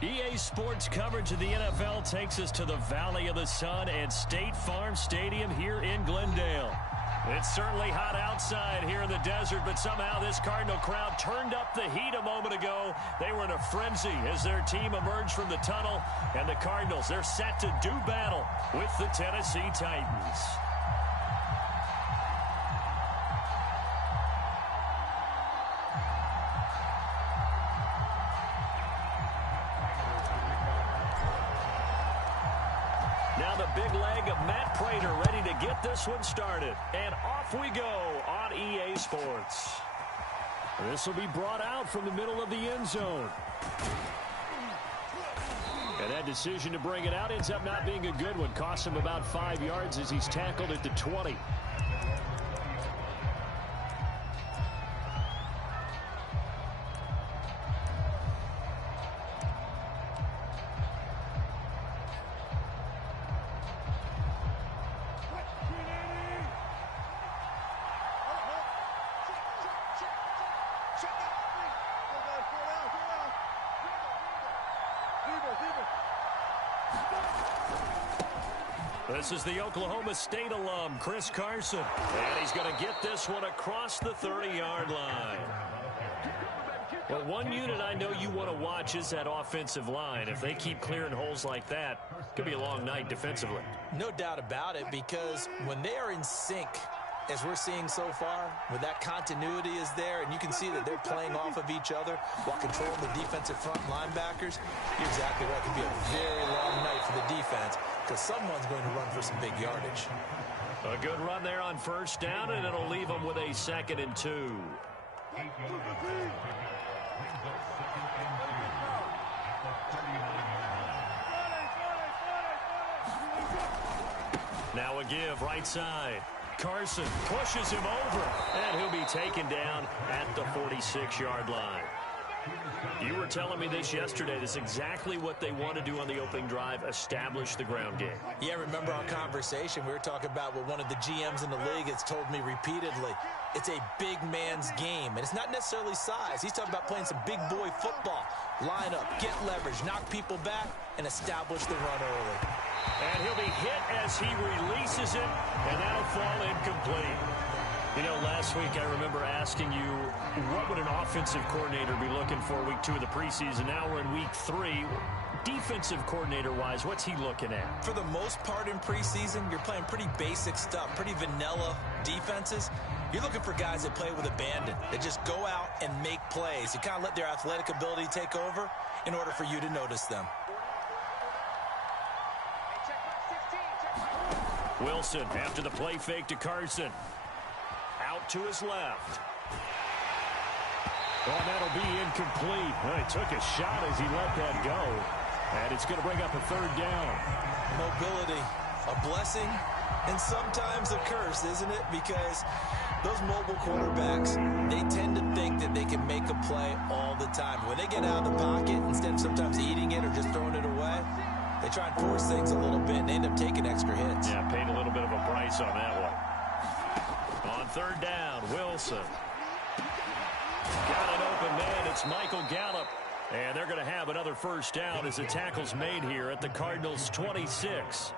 EA Sports coverage of the NFL takes us to the Valley of the Sun and State Farm Stadium here in Glendale. It's certainly hot outside here in the desert, but somehow this Cardinal crowd turned up the heat a moment ago. They were in a frenzy as their team emerged from the tunnel, and the Cardinals, they're set to do battle with the Tennessee Titans. Now the big leg of Matt Prater ready to get this one started. And off we go on EA Sports. This will be brought out from the middle of the end zone. And that decision to bring it out ends up not being a good one. Costs him about 5 yards as he's tackled at the 20. This is the Oklahoma State alum, Chris Carson. And he's going to get this one across the 30-yard line. Well, one unit I know you want to watch is that offensive line. If they keep clearing holes like that, it could be a long night defensively. No doubt about it, because when they are in sync, as we're seeing so far, where that continuity is there, and you can see that they're playing off of each other while controlling the defensive front linebackers, you're exactly right. It could be a very long night for the defense because someone's going to run for some big yardage. A good run there on first down, and it'll leave them with a 2nd and 2. Now a give right side. Carson pushes him over, and he'll be taken down at the 46-yard line. You were telling me this yesterday. This is exactly what they want to do on the opening drive, establish the ground game. Yeah, remember our conversation. We were talking about what one of the GMs in the league has told me repeatedly. It's a big man's game, and it's not necessarily size. He's talking about playing some big boy football. Line up, get leverage, knock people back, and establish the run early. And he'll be hit as he releases it, and that'll fall incomplete. You know, last week I remember asking you, what would an offensive coordinator be looking for week 2 of the preseason? Now we're in week 3. Defensive coordinator-wise, what's he looking at? For the most part in preseason, you're playing pretty basic stuff, pretty vanilla defenses. You're looking for guys that play with abandon, that just go out and make plays. You kind of let their athletic ability take over in order for you to notice them. Wilson after the play fake to Carson. Out to his left. Oh, that'll be incomplete. Well, he took a shot as he let that go. And it's going to bring up a 3rd down. Mobility, a blessing and sometimes a curse, isn't it? Because those mobile quarterbacks, they tend to think that they can make a play all the time. When they get out of the pocket, instead of sometimes eating it or just throwing it away, they try and force things a little bit and they end up taking extra hits. Yeah, paid a little bit of a price on that one. On 3rd down, Wilson. Got an open man. It's Michael Gallup. And they're going to have another 1st down as the tackle's made here at the Cardinals' 26.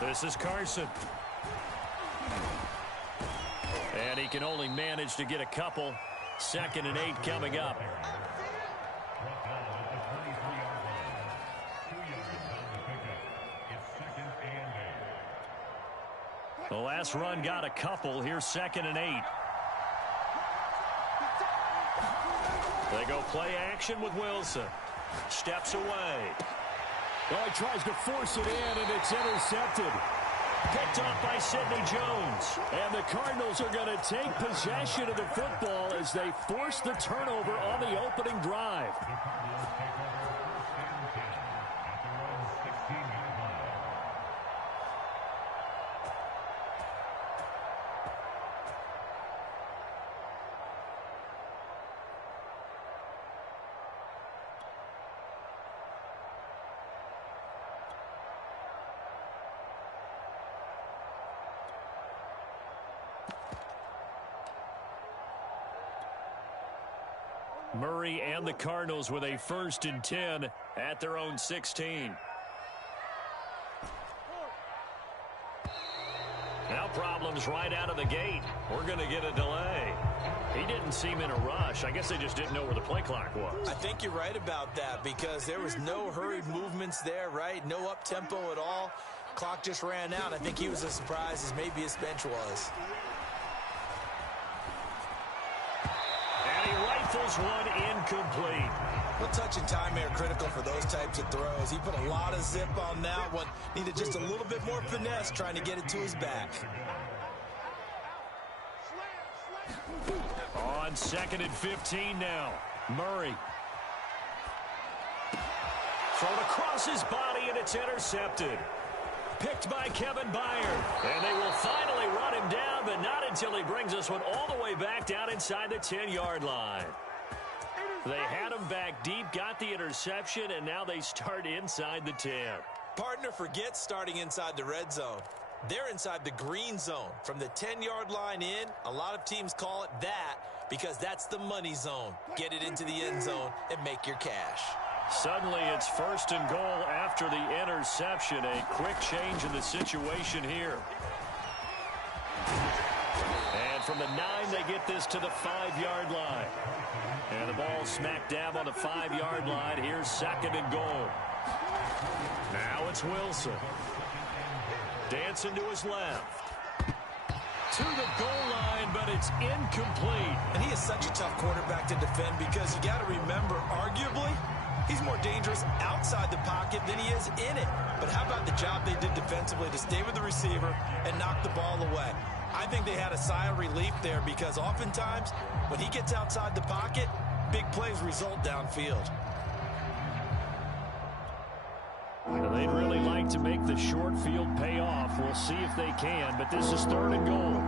This is Carson. And he can only manage to get a couple. 2nd and 8 coming up. The last run got a couple. Here's 2nd and 8. They go play action with Wilson. Steps away. Well, he tries to force it in, and it's intercepted. Picked off by Sidney Jones. And the Cardinals are going to take possession of the football as they force the turnover on the opening drive. Murray and the Cardinals with a 1st and 10 at their own 16. Now problems right out of the gate. We're going to get a delay. He didn't seem in a rush. I guess they just didn't know where the play clock was. I think you're right about that because there was no hurried movements there, right? No up-tempo at all. Clock just ran out. I think he was as surprised as maybe his bench was. And he rifles one incomplete. Well, touch and time are critical for those types of throws. He put a lot of zip on that one. Needed just a little bit more finesse trying to get it to his back. On 2nd and 15 now. Murray. Thrown across his body, and it's intercepted. Picked by Kevin Byard. And they will finally run him down, but not until he brings this one all the way back down inside the 10-yard line. They had him back deep, got the interception, and now they start inside the 10. Partner forgets starting inside the red zone. They're inside the green zone. From the 10-yard line in, a lot of teams call it that because that's the money zone. Get it into the end zone and make your cash. Suddenly it's 1st and goal after the interception. A quick change in the situation here. And from the 9, they get this to the 5-yard line. And the ball smack dab on the 5-yard line. Here's 2nd and goal. Now it's Wilson. Dancing to his left. To the goal line, but it's incomplete. And he is such a tough quarterback to defend because you got to remember, arguably, he's more dangerous outside the pocket than he is in it. But how about the job they did defensively to stay with the receiver and knock the ball away? I think they had a sigh of relief there because oftentimes when he gets outside the pocket, big plays result downfield. They'd really like to make the short field pay off. We'll see if they can, but this is 3rd and goal.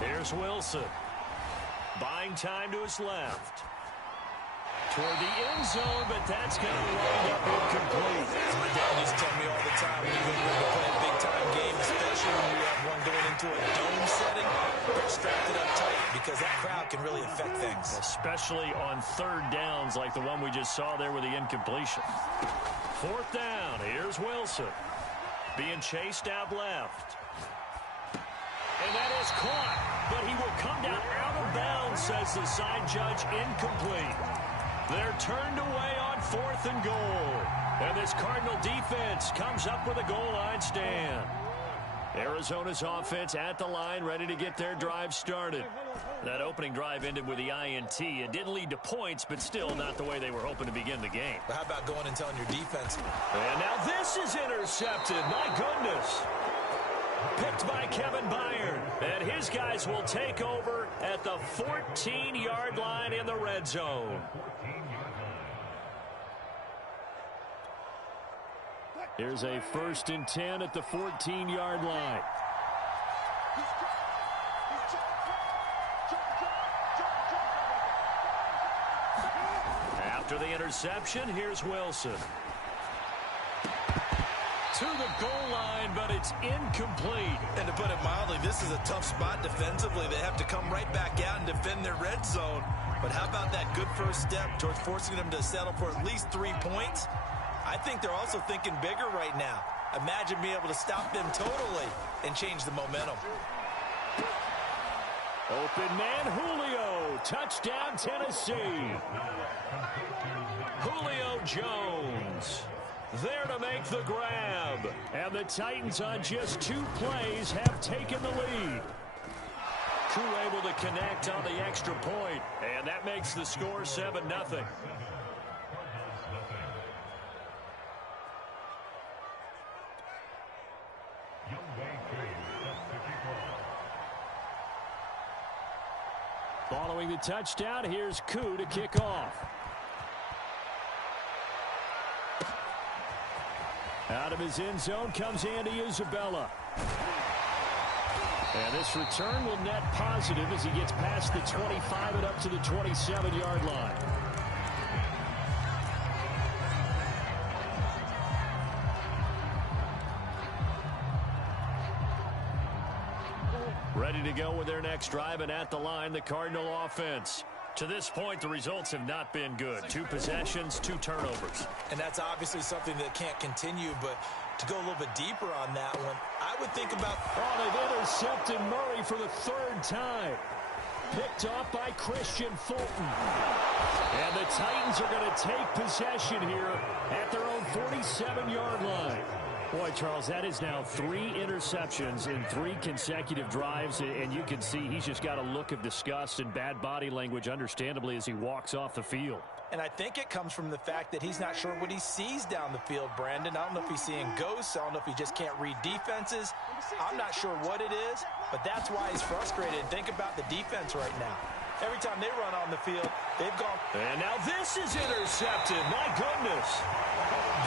Here's Wilson. Buying time to his left. Toward the end zone, but that's going to wind up incomplete. As my dad used to tell me all the time, when you go to play a big-time game, especially when you have one going into a dome setting, they're strapped it up tight because that crowd can really affect things. Especially on 3rd downs like the one we just saw there with the incompletion. 4th down, here's Wilson. Being chased out left. And that is caught, but he will come down out of bounds, says the side judge, incomplete. They're turned away on 4th and goal. And this Cardinal defense comes up with a goal line stand. Arizona's offense at the line, ready to get their drive started. That opening drive ended with the INT. It didn't lead to points, but still not the way they were hoping to begin the game. But how about going and telling your defense? And now this is intercepted. My goodness. Picked by Kevin Byard. And his guys will take over at the 14-yard line in the red zone. Here's a 1st and 10 at the 14-yard line. After the interception, here's Wilson. To the goal line, but it's incomplete. And to put it mildly, this is a tough spot defensively. They have to come right back out and defend their red zone. But how about that good first step towards forcing them to settle for at least 3 points? I think they're also thinking bigger right now. Imagine being able to stop them totally and change the momentum. Open man Julio. Touchdown, Tennessee. Julio Jones there to make the grab. And the Titans on just 2 plays have taken the lead. Crew able to connect on the extra point. And that makes the score 7-0. Following the touchdown, here's Koo to kick off. Out of his end zone comes Andy Isabella. And this return will net positive as he gets past the 25 and up to the 27-yard line. Ready to go with their next drive, and at the line, the Cardinal offense. To this point, the results have not been good. 2 possessions, 2 turnovers. And that's obviously something that can't continue, but to go a little bit deeper on that one, I would think about... Oh, they've intercepted Murray for the 3rd time. Picked off by Christian Fulton. And the Titans are going to take possession here at their own 47-yard line. Boy, Charles, that is now 3 interceptions in 3 consecutive drives, and you can see he's just got a look of disgust and bad body language, understandably, as he walks off the field. And I think it comes from the fact that he's not sure what he sees down the field, Brandon. I don't know if he's seeing ghosts. I don't know if he just can't read defenses. I'm not sure what it is, but that's why he's frustrated. Think about the defense right now. Every time they run on the field, they've gone. And now this is intercepted. My goodness.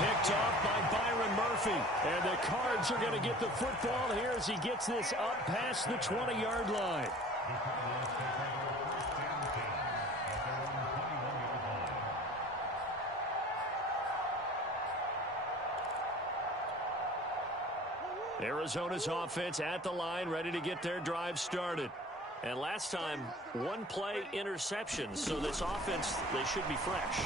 Picked off by Byron Murphy. And the Cards are going to get the football here as he gets this up past the 20-yard line. Arizona's offense at the line, ready to get their drive started. And last time, 1-play interception. So this offense, they should be fresh.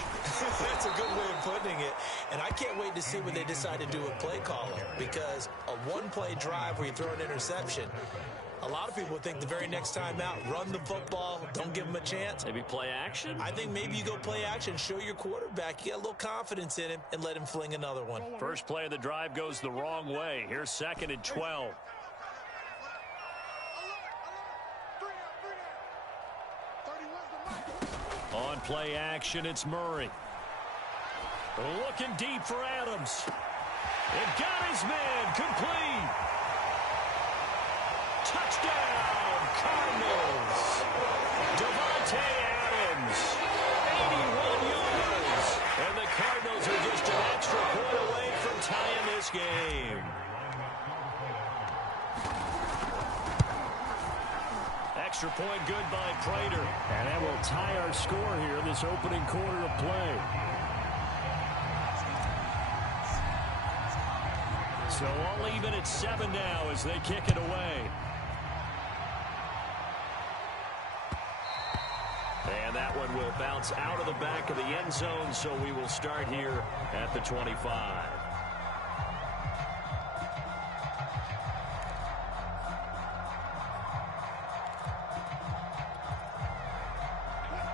That's a good way of putting it. And I can't wait to see what they decide to do with play calling. Because a 1-play drive where you throw an interception, a lot of people would think the very next time out, run the football, don't give them a chance. Maybe play action? I think maybe you go play action, show your quarterback, you get a little confidence in him, and let him fling another one. First play of the drive goes the wrong way. Here's 2nd and 12. On play action, it's Murray. Looking deep for Adams. It got his man, complete. Touchdown, Cardinals. Devontae Adams, 81 yards. And the Cardinals are just an extra point away from tying this game. Extra point good by Prater. And that will tie our score here this opening quarter of play. So all even at 7 now as they kick it away. And that one will bounce out of the back of the end zone, so we will start here at the 25.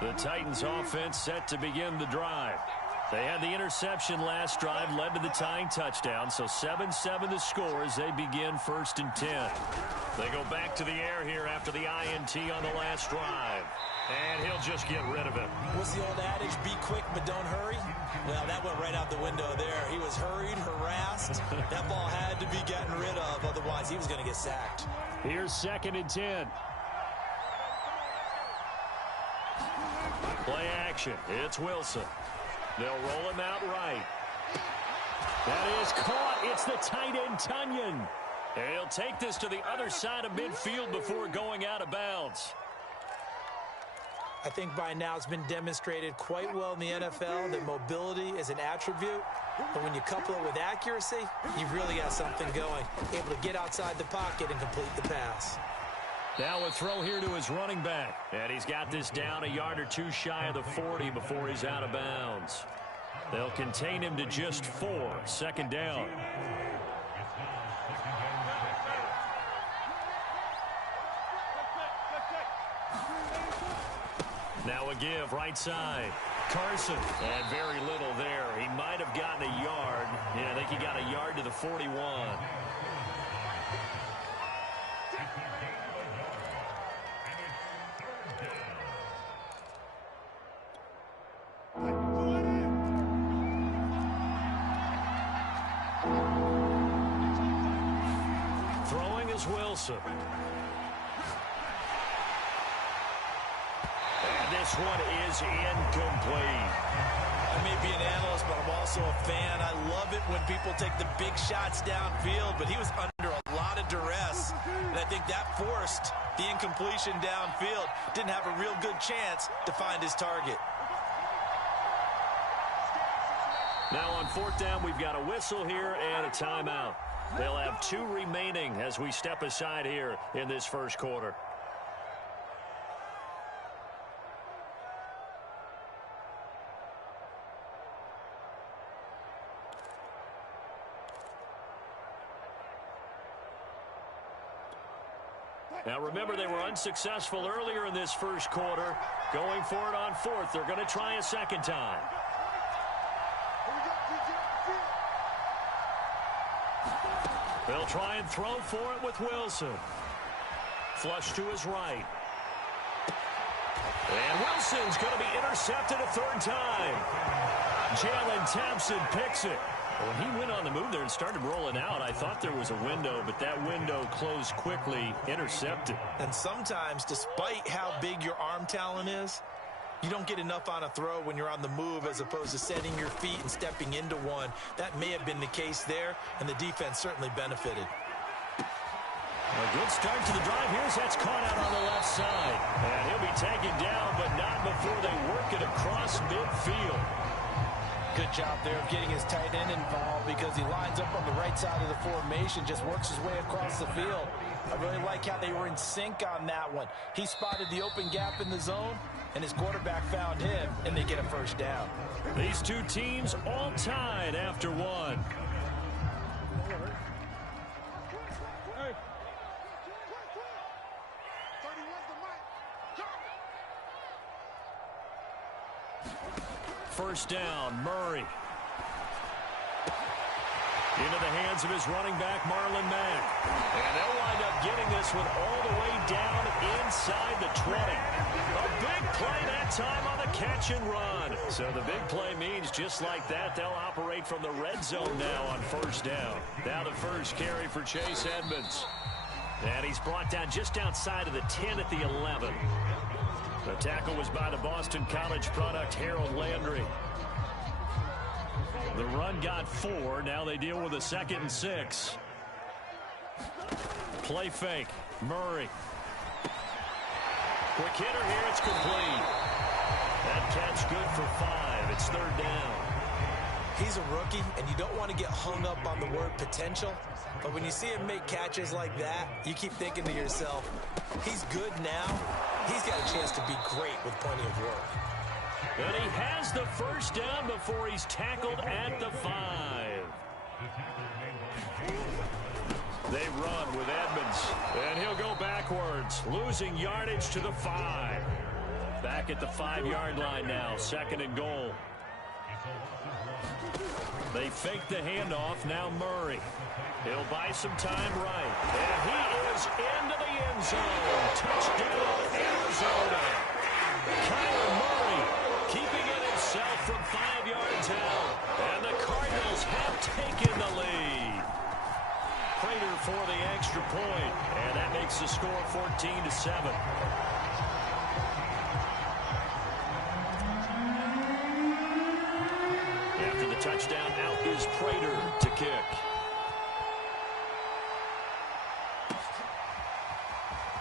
The Titans offense set to begin the drive. They had the interception last drive, led to the tying touchdown, so 7-7 the score as they begin 1st and 10. They go back to the air here after the INT on the last drive. And he'll just get rid of it. What's the old adage, be quick but don't hurry? Well, that went right out the window there. He was hurried, harassed. That ball had to be gotten rid of, otherwise he was going to get sacked. Here's 2nd and 10. Play action. It's Wilson. They'll roll him out right. That is caught. It's the tight end, Tunyon. And he'll take this to the other side of midfield before going out of bounds. I think by now it's been demonstrated quite well in the NFL that mobility is an attribute. But when you couple it with accuracy, you've really got something going. Able to get outside the pocket and complete the pass. Now a throw here to his running back. And he's got this down a yard or 2 shy of the 40 before he's out of bounds. They'll contain him to just 4. 2nd down. Now a give right side. Carson. And very little there. He might have gotten a yard. Yeah, I think he got a yard to the 41. Throwing is Wilson. This one is incomplete. I may be an analyst, but I'm also a fan. I love it when people take the big shots downfield, but he was under a lot of duress, and I think that forced the incompletion downfield. Didn't have a real good chance to find his target. Now on 4th down, we've got a whistle here and a timeout. They'll have 2 remaining as we step aside here in this first quarter. Now, remember, they were unsuccessful earlier in this first quarter. Going for it on 4th. They're going to try a second time. They'll try and throw for it with Wilson. Flush to his right. And Wilson's going to be intercepted a 3rd time. Jalen Thompson picks it. When he went on the move there and started rolling out, I thought there was a window, but that window closed quickly, intercepted. And sometimes, despite how big your arm talent is, you don't get enough on a throw when you're on the move as opposed to setting your feet and stepping into one. That may have been the case there, and the defense certainly benefited. A good start to the drive. That's caught out on the left side. And he'll be taken down, but not before they work it across midfield. Good job there of getting his tight end involved because he lines up on the right side of the formation, just works his way across the field. I really like how they were in sync on that one. He spotted the open gap in the zone, and his quarterback found him, and they get a first down. These 2 teams all tied after 1. First down, Murray. Into the hands of his running back, Marlon Mack. And they'll wind up getting this one all the way down inside the 20. A big play that time on the catch and run. So the big play means just like that, they'll operate from the red zone now on first down. Now the first carry for Chase Edmonds. And he's brought down just outside of the 10 at the 11. The tackle was by the Boston College product, Harold Landry. The run got 4. Now they deal with a 2nd and 6. Play fake. Murray. Quick hitter here. It's complete. That catch good for 5. It's 3rd down. He's a rookie, and you don't want to get hung up on the word potential. But when you see him make catches like that, you keep thinking to yourself, he's good now. He's got a chance to be great with plenty of work. And he has the first down before he's tackled at the 5. They run with Edmonds, and he'll go backwards, losing yardage to the 5. Back at the 5-yard line now, 2nd and goal. They fake the handoff, now Murray. He'll buy some time right. And he is into the end zone. Touchdown, Arizona. Kyler Murray keeping it himself from 5 yards out. And the Cardinals have taken the lead. Prater for the extra point. And that makes the score 14-7. After the touchdown, out is Prater to kick.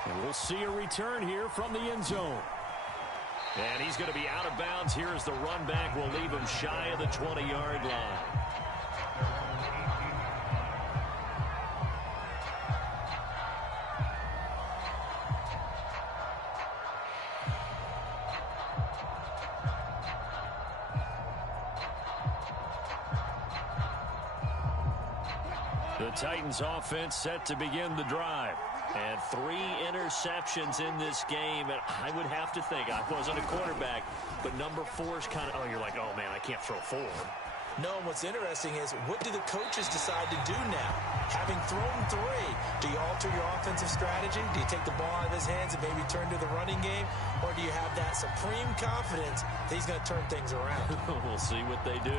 And we'll see a return here from the end zone. And he's going to be out of bounds here as the run back will leave him shy of the 20-yard line. The Titans offense set to begin the drive. And 3 interceptions in this game. And I would have to think, I wasn't a quarterback, but number 4 is kind of, oh, you're like, oh, man, I can't throw 4. No, and what's interesting is, what do the coaches decide to do now? Having thrown 3, do you alter your offensive strategy? Do you take the ball out of his hands and maybe turn to the running game? Or do you have that supreme confidence that he's going to turn things around? We'll see what they do.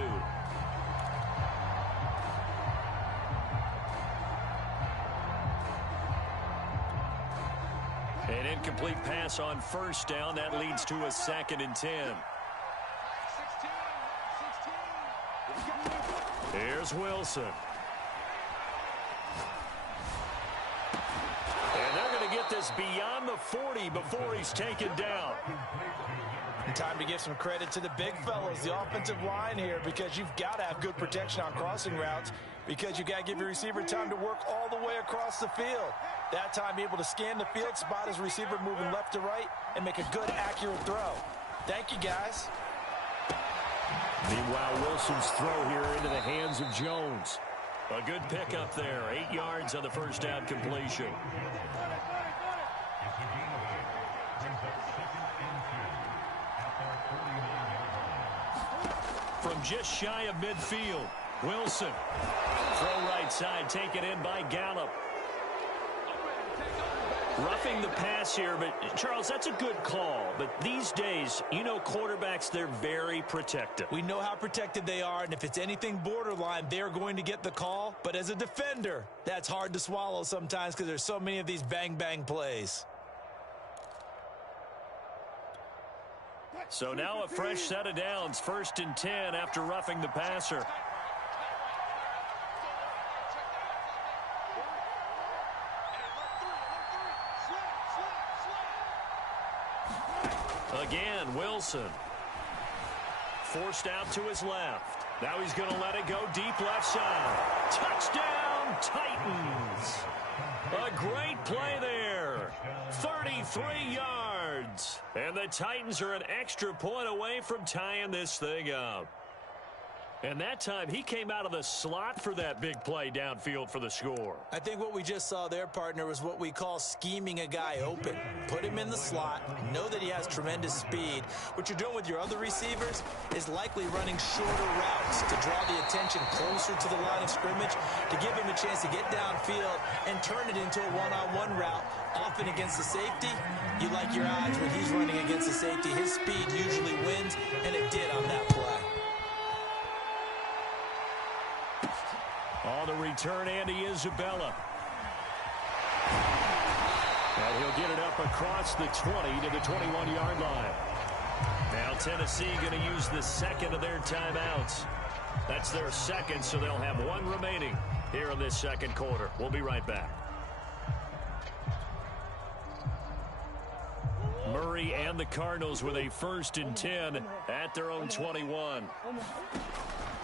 An incomplete pass on first down. That leads to a 2nd and 10. Here's Wilson. And they're going to get this beyond the 40 before he's taken down. And time to give some credit to the big fellows, the offensive line here, because you've got to have good protection on crossing routes, because you got to give your receiver time to work all the way across the field. That time, be able to scan the field, spot his receiver moving left to right, and make a good, accurate throw. Thank you, guys. Meanwhile, Wilson's throw here into the hands of Jones. A good pickup there. 8 yards on the first down completion. From just shy of midfield, Wilson. Throw right side, taken in by Gallup. Roughing the pass here, but Charles, that's a good call. But these days, you know, quarterbacks, they're very protective. We know how protected they are, and if it's anything borderline, they're going to get the call. But as a defender, that's hard to swallow sometimes because there's so many of these bang-bang plays. So now a fresh set of downs, 1st and 10 after roughing the passer. Again, Wilson. Forced out to his left. Now he's going to let it go deep left side. Touchdown, Titans. A great play there. 33 yards. And the Titans are an extra point away from tying this thing up. And that time, he came out of the slot for that big play downfield for the score. I think what we just saw there, partner, was what we call scheming a guy open. Put him in the slot, know that he has tremendous speed. What you're doing with your other receivers is likely running shorter routes to draw the attention closer to the line of scrimmage, to give him a chance to get downfield and turn it into a one-on-one route. Often against the safety, you like your odds when he's running against the safety. His speed usually wins, and it did on that play. On the return, Andy Isabella. And he'll get it up across the 20 to the 21-yard line. Now Tennessee going to use the second of their timeouts. That's their second, so they'll have one remaining here in this second quarter. We'll be right back. Murray and the Cardinals with a 1st and 10 at their own 21.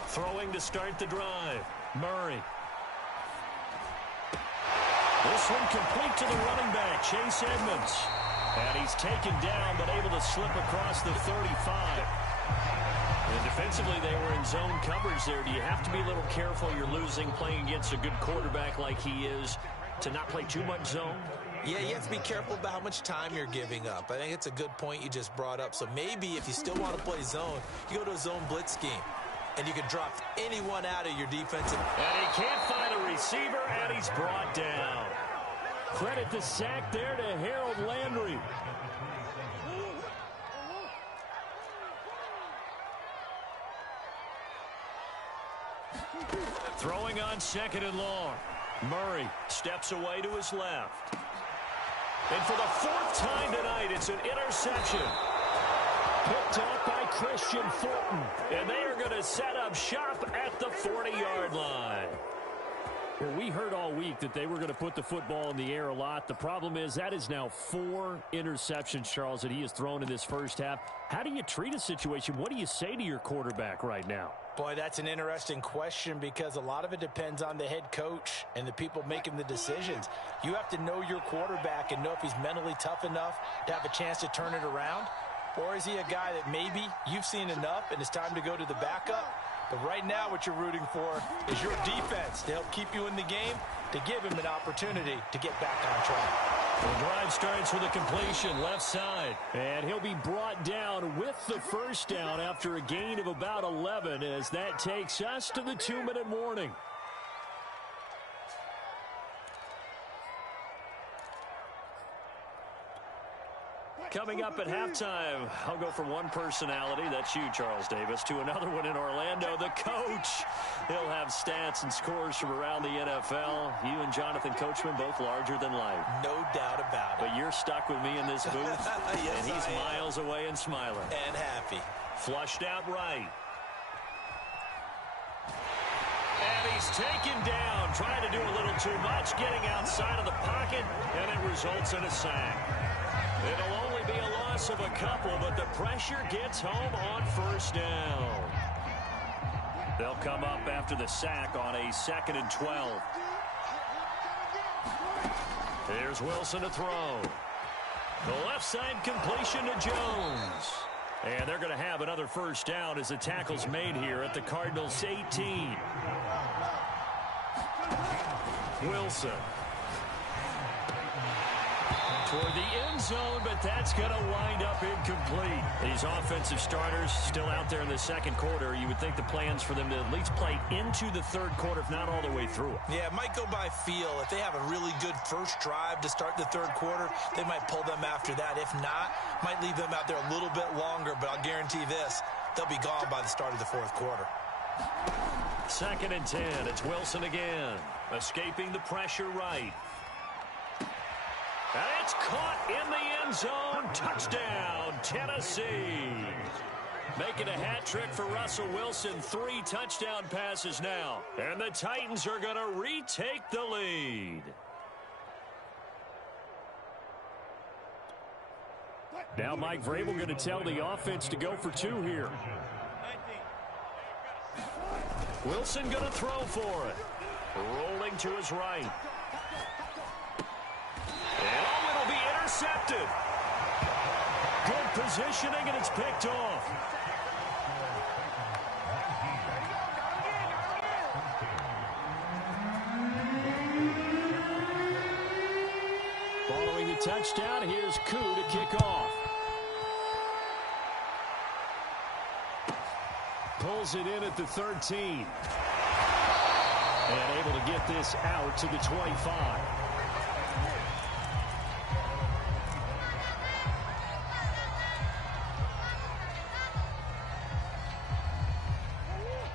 Throwing to start the drive. Murray. This one complete to the running back, Chase Edmonds. And he's taken down, but able to slip across the 35. And defensively, they were in zone coverage there. Do you have to be a little careful? You're losing, playing against a good quarterback like he is, to not play too much zone? Yeah, you have to be careful about how much time you're giving up. I think it's a good point you just brought up. So maybe if you still want to play zone, you go to a zone blitz scheme. And you can drop anyone out of your defensive. And he can't find a receiver, and he's brought down. Credit the sack there to Harold Landry. Throwing on 2nd and long. Murray steps away to his left. And for the 4th time tonight, it's an interception. Picked up by Christian Fulton. And they are going to set up shop at the 40-yard line. Well, we heard all week that they were going to put the football in the air a lot. The problem is that is now 4 interceptions, Charles, that he has thrown in this first half. How do you treat a situation? What do you say to your quarterback right now? Boy, that's an interesting question because a lot of it depends on the head coach and the people making the decisions. You have to know your quarterback and know if he's mentally tough enough to have a chance to turn it around. Or is he a guy that maybe you've seen enough and it's time to go to the backup? But right now what you're rooting for is your defense to help keep you in the game, to give him an opportunity to get back on track. The drive starts with a completion left side. And he'll be brought down with the first down after a gain of about 11 as that takes us to the 2-minute warning. Coming up at halftime, I'll go from one personality, that's you, Charles Davis, to another one in Orlando, the coach. He'll have stats and scores from around the NFL. You and Jonathan Coachman, both larger than life. No doubt about it. But you're stuck with me in this booth, yes, and he's miles away and smiling. And happy. Flushed out right. And he's taken down, trying to do a little too much, getting outside of the pocket, and it results in a sack. It'll only be a loss of a couple, but the pressure gets home on first down. They'll come up after the sack on a 2nd and 12. Here's Wilson to throw. The left side completion to Jones. And they're going to have another first down as the tackle's made here at the Cardinals 18. Wilson. Toward the end zone, but that's going to wind up incomplete. These offensive starters still out there in the second quarter. You would think the plans for them to at least play into the third quarter, if not all the way through it. Yeah, it might go by feel. If they have a really good first drive to start the third quarter, they might pull them after that. If not, might leave them out there a little bit longer, but I'll guarantee this, they'll be gone by the start of the fourth quarter. 2nd and 10. It's Wilson again. Escaping the pressure right. And it's caught in the end zone. Touchdown, Tennessee. Making a hat trick for Russell Wilson. 3 touchdown passes now. And the Titans are going to retake the lead. Now Mike Vrabel going to tell the offense to go for 2 here. Wilson going to throw for it. Rolling to his right. And it'll be intercepted. Good positioning, and it's picked off. Following the touchdown, here's Koo to kick off. Pulls it in at the 13. And able to get this out to the 25.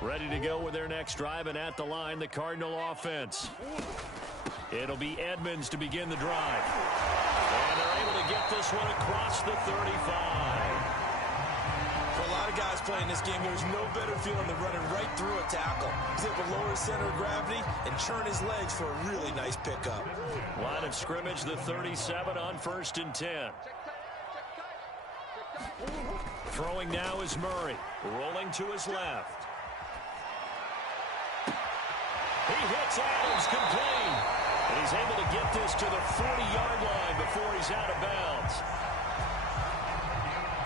Ready to go with their next drive, and at the line, the Cardinal offense. It'll be Edmonds to begin the drive. And they're able to get this one across the 35. For a lot of guys playing this game, there's no better feeling than running right through a tackle. He's able to lower his center of gravity and churn his legs for a really nice pickup. Line of scrimmage, the 37 on 1st and 10. Throwing now is Murray. Rolling to his left. He hits Adams complete. And he's able to get this to the 40-yard line before he's out of bounds.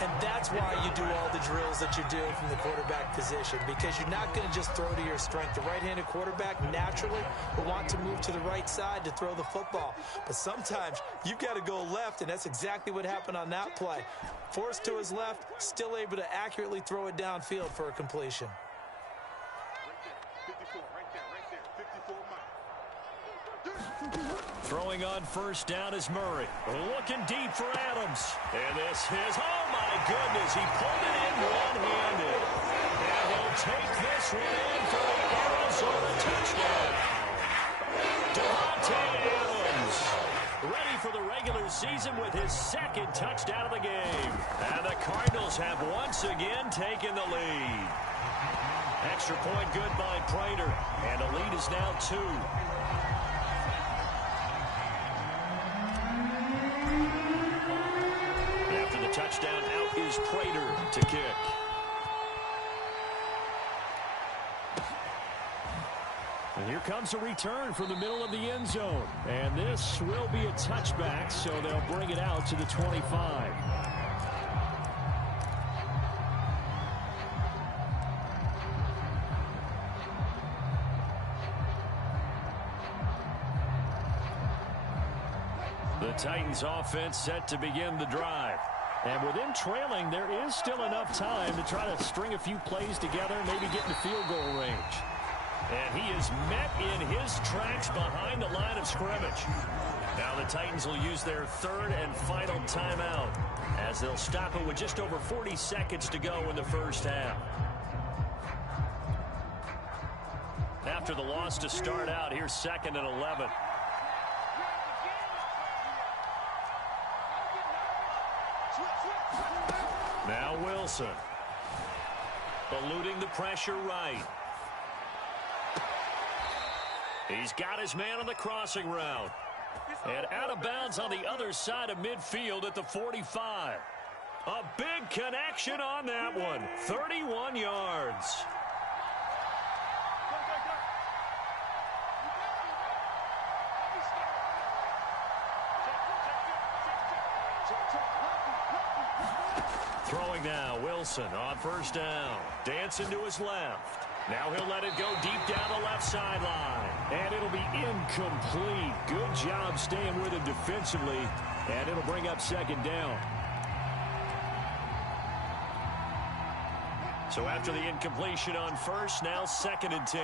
And that's why you do all the drills that you're doing from the quarterback position, because you're not going to just throw to your strength. The right-handed quarterback naturally will want to move to the right side to throw the football. But sometimes you've got to go left, and that's exactly what happened on that play. Forced to his left, still able to accurately throw it downfield for a completion. Throwing on 1st down is Murray. Looking deep for Adams. And this is, oh my goodness, he pulled it in one-handed. And he'll take this one in for the Arizona touchdown. Devontae Adams, ready for the regular season with his 2nd touchdown of the game. And the Cardinals have once again taken the lead. Extra point good by Prater. And the lead is now 2. Touchdown, out is Prater to kick. And here comes a return from the middle of the end zone. And this will be a touchback, so they'll bring it out to the 25. The Titans offense set to begin the drive. And with them trailing, there is still enough time to try to string a few plays together, maybe get into field goal range. And he is met in his tracks behind the line of scrimmage. Now the Titans will use their 3rd and final timeout as they'll stop it with just over 40 seconds to go in the first half. After the loss to start out, here's 2nd and 11. Now Wilson. Eluding the pressure right. He's got his man on the crossing route. And out of bounds on the other side of midfield at the 45. A big connection on that one. 31 yards. Throwing now, Wilson on first down. Dancing to his left. Now he'll let it go deep down the left sideline. And it'll be incomplete. Good job staying with him defensively. And it'll bring up second down. So after the incompletion on first, now 2nd and 10.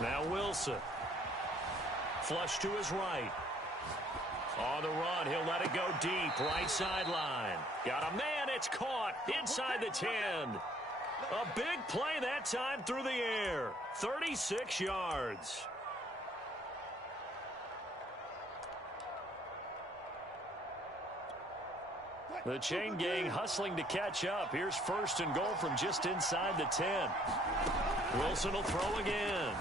Now Wilson. Flush to his right. On the run, he'll let it go deep. Right sideline. Got a man, it's caught inside the 10. A big play that time through the air. 36 yards. The chain gang hustling to catch up. Here's 1st and goal from just inside the 10. Wilson will throw again.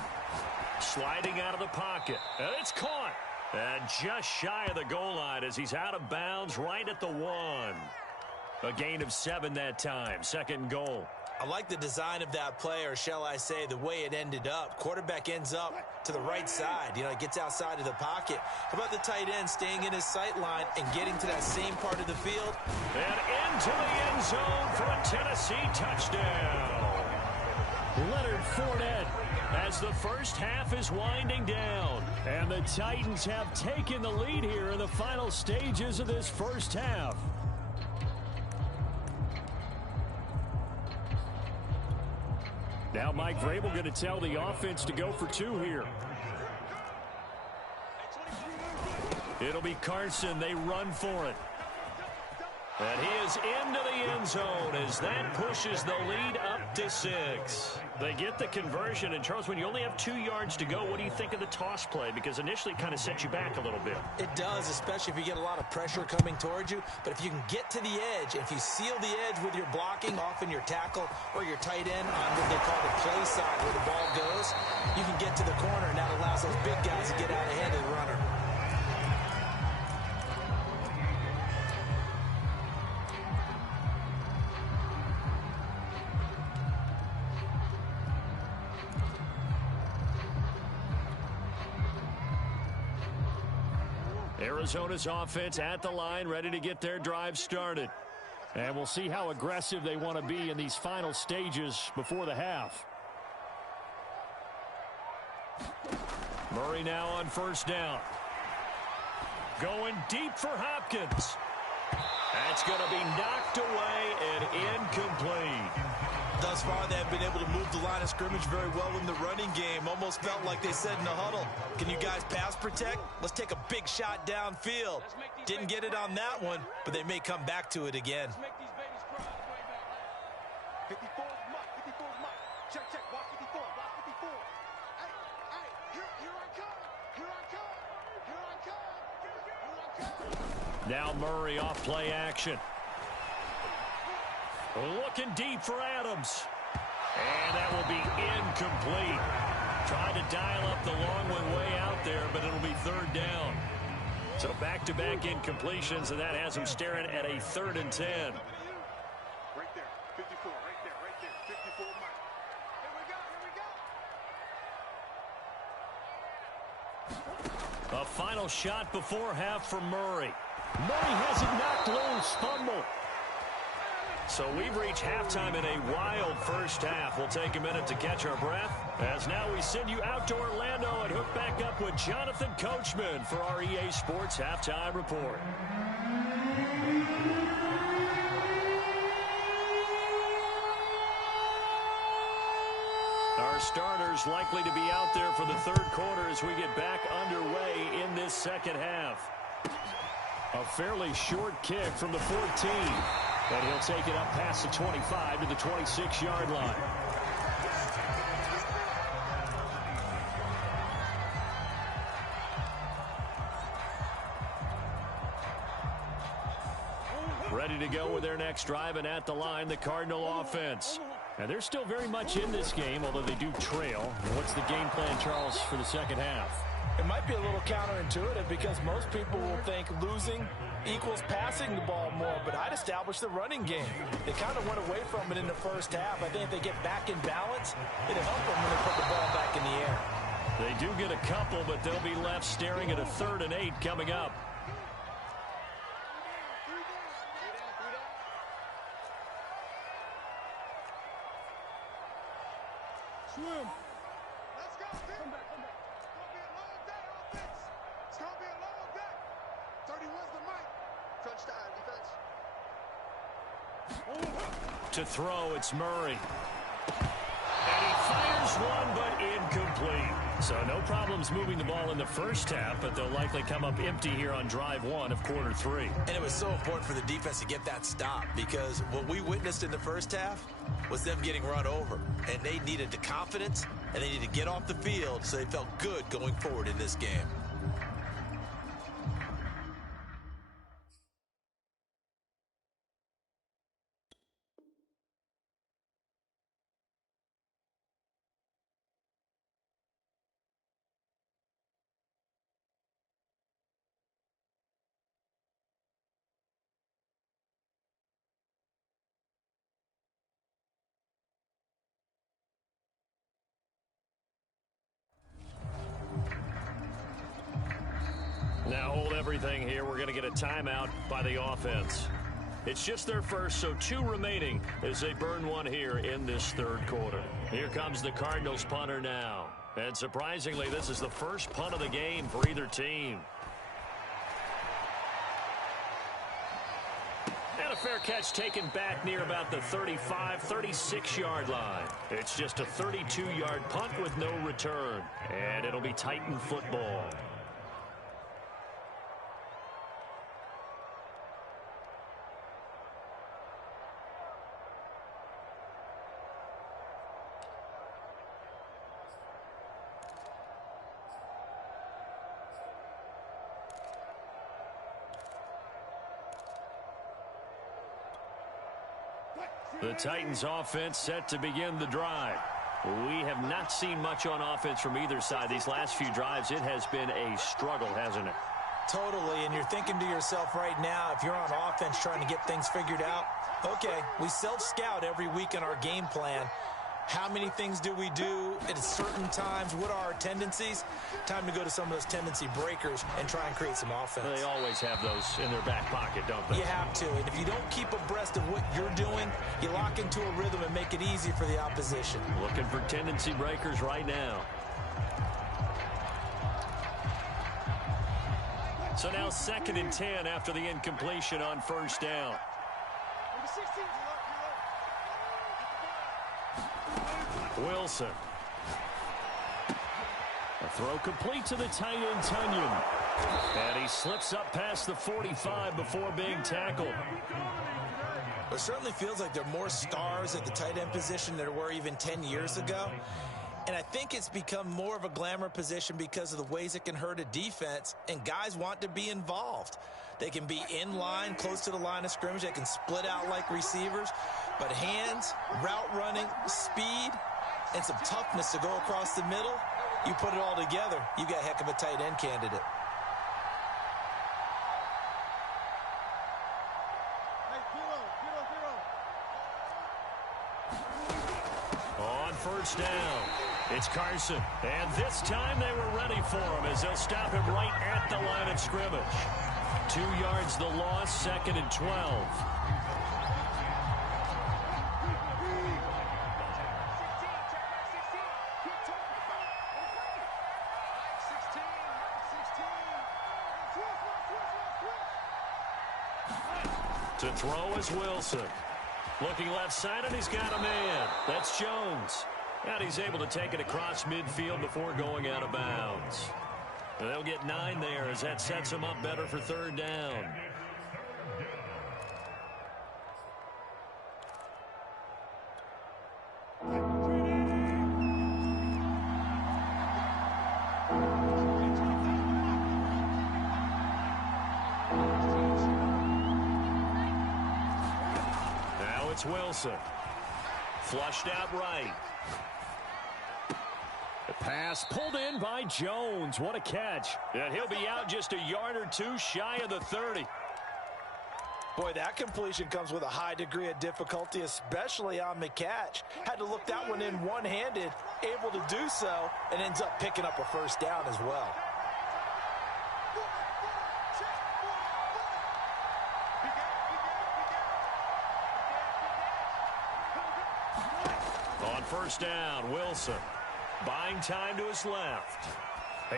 Sliding out of the pocket. And it's caught. And just shy of the goal line as he's out of bounds right at the 1. A gain of 7 that time. 2nd and goal. I like the design of that play, or shall I say the way it ended up. Quarterback ends up to the right side. You know, it gets outside of the pocket. How about the tight end staying in his sight line and getting to that same part of the field? And into the end zone for a Tennessee touchdown. Leonard Fournette as the first half is winding down. And the Titans have taken the lead here in the final stages of this first half. Now Mike Vrabel going to tell the offense to go for 2 here. It'll be Carson. They run for it. And he is into the end zone as that pushes the lead up to 6. They get the conversion. And, Charles, when you only have 2 yards to go, what do you think of the toss play? Because initially it kind of sets you back a little bit. It does, especially if you get a lot of pressure coming towards you. But if you can get to the edge, if you seal the edge with your blocking, often your tackle or your tight end on what they call the play side where the ball goes, you can get to the corner, and that allows those big guys to get out ahead of the runner. Arizona's offense at the line, ready to get their drive started. And we'll see how aggressive they want to be in these final stages before the half. Murray now on first down. Going deep for Hopkins. That's going to be knocked away and incomplete. Thus far, they have been able to move the line of scrimmage very well in the running game. Almost felt like they said in the huddle, can you guys pass protect? Let's take a big shot downfield. Didn't get it on that one, but they may come back to it again. 54 mark, 54 mark. Check, watch 54, watch 54. Hey, here I come. Now Murray off play action. Looking deep for Adams. And that will be incomplete. Trying to dial up the long one way out there, but it'll be 3rd down. So back-to-back incompletions, and that has them staring at a 3rd and 10. Right there, 54, right there, 54 mark. Here we go. A final shot before half for Murray. Murray has it knocked loose. Fumble. So we've reached halftime in a wild first half. We'll take a minute to catch our breath, as now we send you out to Orlando and hook back up with Jonathan Coachman for our EA Sports Halftime Report. Our starters likely to be out there for the 3rd quarter as we get back underway in this second half. A fairly short kick from the 14. And he'll take it up past the 25 to the 26-yard line. Ready to go with their next drive, and at the line, the Cardinal offense. And they're still very much in this game, although they do trail. What's the game plan, Charles, for the second half? It might be a little counterintuitive because most people will think losing equals passing the ball more, but I'd establish the running game. They kind of went away from it in the first half. I think if they get back in balance, it'll help them when they put the ball back in the air. They do get a couple, but they'll be left staring at a 3rd and 8 coming up. Swim. Let's go, come back. It's going to be a long day, offense. It's going to be a long day. 31's the mic. Crunch time, defense. To throw, it's Murray. And he fires one, but incomplete. So no problems moving the ball in the first half, but they'll likely come up empty here on drive 1 of quarter 3. And it was so important for the defense to get that stop because what we witnessed in the first half was them getting run over. And they needed the confidence, and they needed to get off the field so they felt good going forward in this game. Now hold everything here. We're going to get a timeout by the offense. It's just their first, so 2 remaining as they burn one here in this 3rd quarter. Here comes the Cardinals punter now. And surprisingly, this is the first punt of the game for either team. And a fair catch taken back near about the 35, 36-yard line. It's just a 32-yard punt with no return. And it'll be Titan football. The Titans offense set to begin the drive. We have not seen much on offense from either side. These last few drives, it has been a struggle, hasn't it? Totally, and you're thinking to yourself right now, if you're on offense trying to get things figured out, okay, we self-scout every week in our game plan. How many things do we do at certain times? What are our tendencies? Time to go to some of those tendency breakers and try and create some offense. They always have those in their back pocket, don't they? You have to, and if you don't keep abreast of what you're doing, you lock into a rhythm and make it easy for the opposition. Looking for tendency breakers right now. So now 2nd and 10 after the incompletion on first down. Wilson. A throw complete to the tight end, Tunyon. And he slips up past the 45 before being tackled. It certainly feels like there are more stars at the tight end position than there were even 10 years ago. And I think it's become more of a glamour position because of the ways it can hurt a defense, and guys want to be involved. They can be in line, close to the line of scrimmage. They can split out like receivers. But hands, route running, speed, and some toughness to go across the middle, you put it all together, you got a heck of a tight end candidate. On first down, it's Carson. And this time they were ready for him as they'll stop him right at the line of scrimmage. 2 yards the loss, 2nd and 12. To throw is Wilson. Looking left side, and he's got a man. That's Jones. And he's able to take it across midfield before going out of bounds. They'll get 9 there as that sets them up better for 3rd down. It's Wilson. Flushed out right. The pass pulled in by Jones. What a catch. And he'll be out just a yard or two shy of the 30. Boy, that completion comes with a high degree of difficulty, especially on the catch. Had to look that one in one-handed, able to do so, and ends up picking up a first down as well. On first down, Wilson buying time to his left.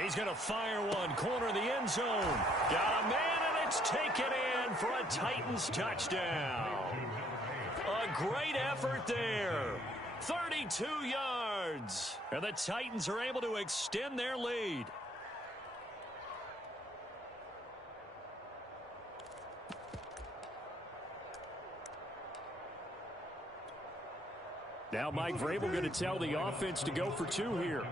He's going to fire one, corner of the end zone. Got a man, and it's taken in for a Titans touchdown. A great effort there. 32 yards. And the Titans are able to extend their lead. Now Mike Vrabel going to tell the offense to go for two here.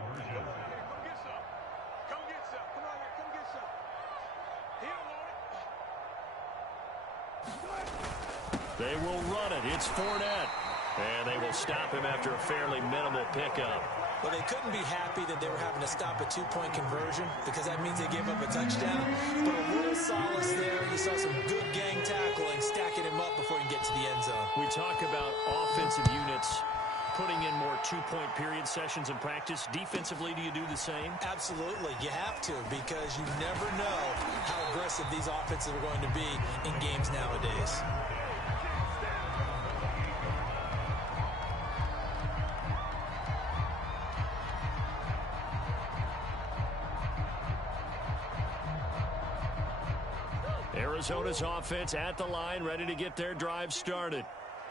They will run it. It's Fournette. And they will stop him after a fairly minimal pickup. Well, they couldn't be happy that they were having to stop a two-point conversion because that means they gave up a touchdown. But a little solace there. You saw some good gang tackling, stacking him up before he can get to the end zone. We talk about offensive units putting in more two-point period sessions in practice. Defensively, do you do the same? Absolutely. You have to because you never know how aggressive these offenses are going to be in games nowadays. Arizona's offense at the line, ready to get their drive started.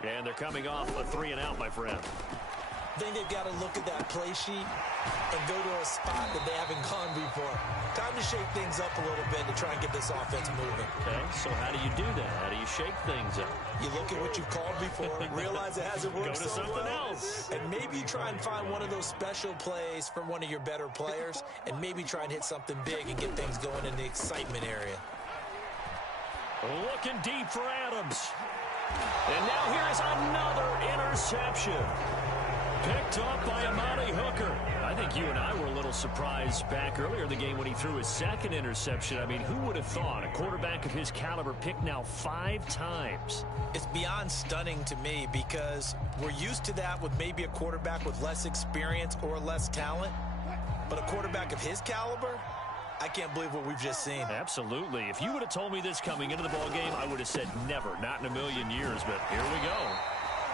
And they're coming off a 3-and-out, my friend. I think they've got to look at that play sheet and go to a spot that they haven't gone before. Time to shake things up a little bit to try and get this offense moving. Okay, so how do you do that? How do you shake things up? You look at what you've called before, realize it hasn't worked Go to so something well, else. and maybe try and find one of those special plays from one of your better players, and maybe try and hit something big and get things going in the excitement area. Looking deep for Adams. And now here's another interception. Picked up by Amani Hooker. I think you and I were a little surprised back earlier in the game when he threw his second interception. I mean, who would have thought a quarterback of his caliber picked now 5 times? It's beyond stunning to me because we're used to that with maybe a quarterback with less experience or less talent. But a quarterback of his caliber, I can't believe what we've just seen. Absolutely. If you would have told me this coming into the ballgame, I would have said never, not in a million years. But here we go.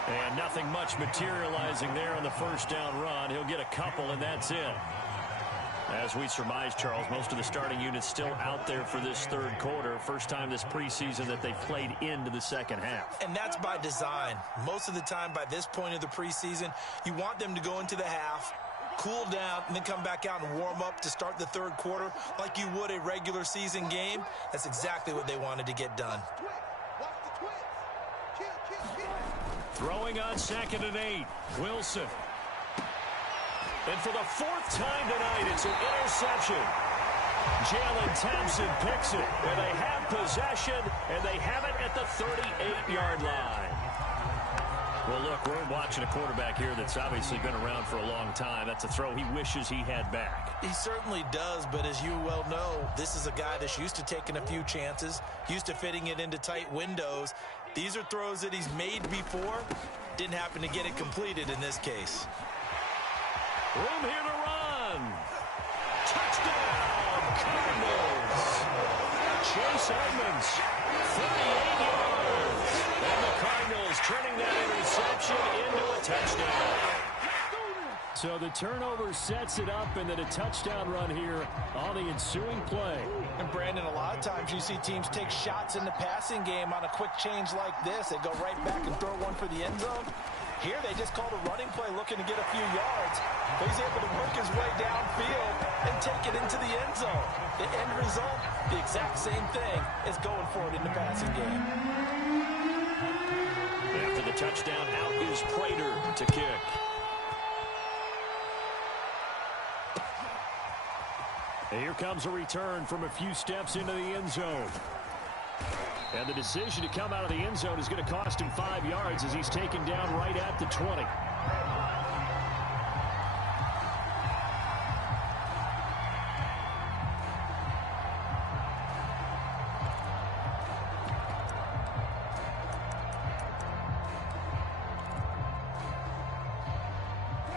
And nothing much materializing there on the first down run. He'll get a couple, and that's it. As we surmise, Charles, most of the starting units still out there for this third quarter. First time this preseason that they've played into the second half. And that's by design. Most of the time by this point of the preseason, you want them to go into the half, cool down, and then come back out and warm up to start the third quarter like you would a regular season game. That's exactly what they wanted to get done. Throwing on 2nd and 8. Wilson. And for the 4th time tonight, it's an interception. Jalen Thompson picks it, and they have possession, and they have it at the 38-yard line. Well, look, we're watching a quarterback here that's obviously been around for a long time. That's a throw he wishes he had back. He certainly does, but as you well know, this is a guy that's used to taking a few chances, used to fitting it into tight windows. These are throws that he's made before. Didn't happen to get it completed in this case. Room here to run. Touchdown, Cardinals. Chase Edmonds, 38 yards. And the Cardinals turning that interception into a touchdown. So the turnover sets it up, and then a touchdown run here on the ensuing play. And Brandon, a lot of times you see teams take shots in the passing game on a quick change like this. They go right back and throw one for the end zone. Here they just called a running play looking to get a few yards. But he's able to work his way downfield and take it into the end zone. The end result, the exact same thing as going for it in the passing game. After the touchdown, out is Prater to kick. Here comes a return from a few steps into the end zone. And the decision to come out of the end zone is going to cost him 5 yards as he's taken down right at the 20.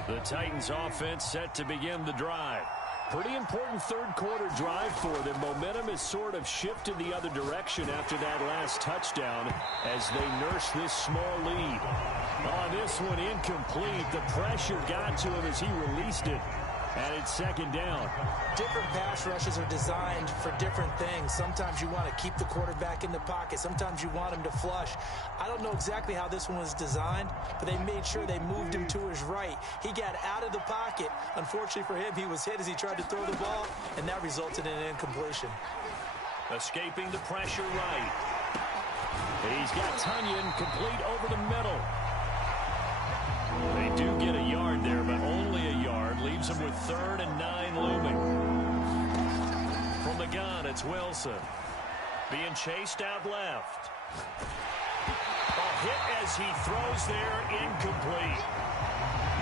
The Titans offense set to begin the drive. Pretty important third quarter drive for them. Momentum has sort of shifted the other direction after that last touchdown as they nurse this small lead. On this one, incomplete. The pressure got to him as he released it. And it's second down. Different pass rushes are designed for different things. Sometimes you want to keep the quarterback in the pocket. Sometimes you want him to flush. I don't know exactly how this one was designed, but they made sure they moved him to his right. He got out of the pocket. Unfortunately for him, he was hit as he tried to throw the ball, and that resulted in an incompletion. Escaping the pressure right. He's got Tunyon complete over the middle. They do get a yard there, but only a yard. Leaves them with 3rd and 9 looming. From the gun, it's Wilson. Being chased out left. A hit as he throws there, incomplete.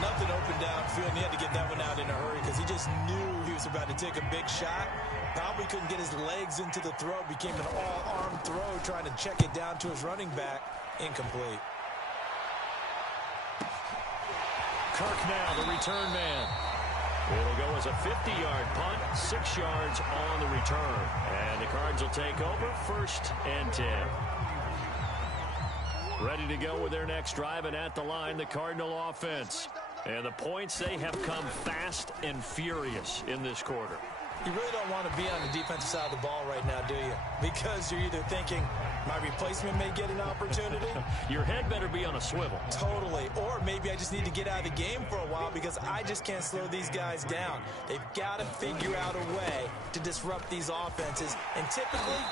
Nothing open downfield, and he had to get that one out in a hurry because he just knew he was about to take a big shot. Probably couldn't get his legs into the throw. Became an all-arm throw, trying to check it down to his running back. Incomplete. Kirk now, the return man. It'll go as a 50-yard punt, 6 yards on the return. And the Cards will take over, 1st and 10. Ready to go with their next drive, and at the line, the Cardinal offense. And the points, they have come fast and furious in this quarter. You really don't want to be on the defensive side of the ball right now, do you? Because you're either thinking, my replacement may get an opportunity. Your head better be on a swivel. Totally. Or maybe I just need to get out of the game for a while because I just can't slow these guys down. They've got to figure out a way to disrupt these offenses. And typically,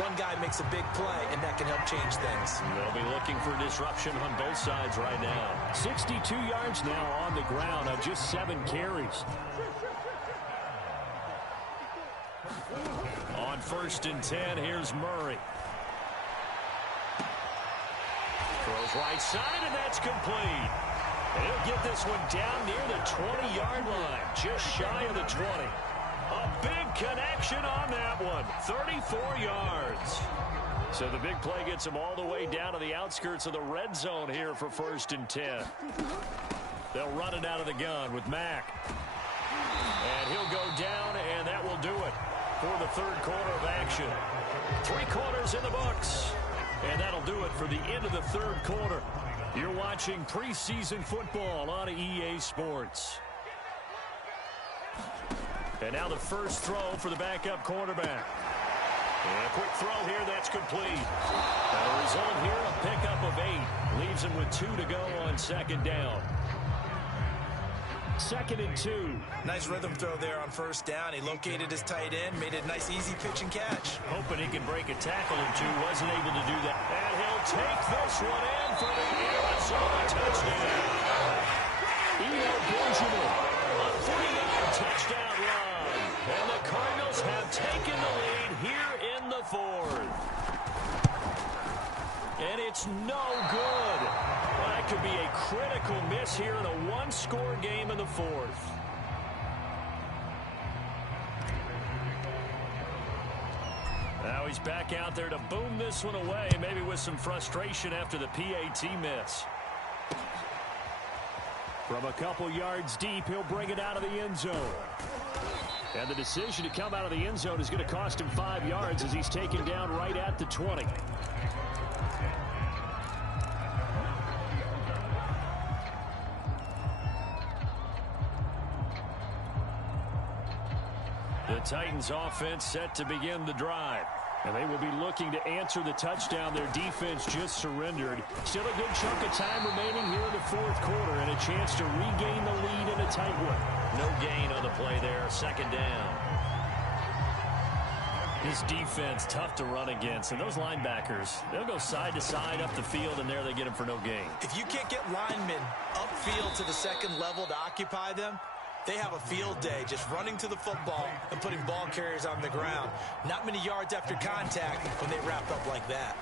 one guy makes a big play, and that can help change things. They'll be looking for disruption on both sides right now. 62 yards now on the ground on just 7 carries. On 1st and 10, here's Murray. Throws right side, and that's complete. And he'll get this one down near the 20-yard line, just shy of the 20. A big connection on that one, 34 yards. So the big play gets him all the way down to the outskirts of the red zone here for 1st and 10. They'll run it out of the gun with Mack. And he'll go down, and that will do it for the third quarter of action. 3 quarters in the books. And that'll do it for the end of the third quarter. You're watching preseason football on EA Sports. And now the first throw for the backup quarterback. And a quick throw here, that's complete. The result here, a pickup of 8. Leaves him with 2 to go on 2nd down. 2nd and 2. Nice rhythm throw there on 1st down. He located his tight end, made a nice easy pitch and catch. Hoping he can break a tackle or two, wasn't able to do that. And he'll take this one in for the Arizona touchdown. Eno Benjamin, a 40-yard touchdown run. And the Cardinals have taken the lead here in the 4th. And it's no good. Well, that could be a critical miss here in a 1-score game in the 4th. Now he's back out there to boom this one away, maybe with some frustration after the PAT miss. From a couple yards deep, he'll bring it out of the end zone. And the decision to come out of the end zone is going to cost him 5 yards as he's taken down right at the 20. The Titans offense set to begin the drive. And they will be looking to answer the touchdown their defense just surrendered. Still a good chunk of time remaining here in the 4th quarter and a chance to regain the lead in a tight one. No gain on the play there, 2nd down. This defense tough to run against, and those linebackers, they'll go side to side up the field, and there they get them for no gain. If you can't get linemen upfield to the 2nd level to occupy them, They have a field day just running to the football and putting ball carriers on the ground. Not many yards after contact when they wrap up like that.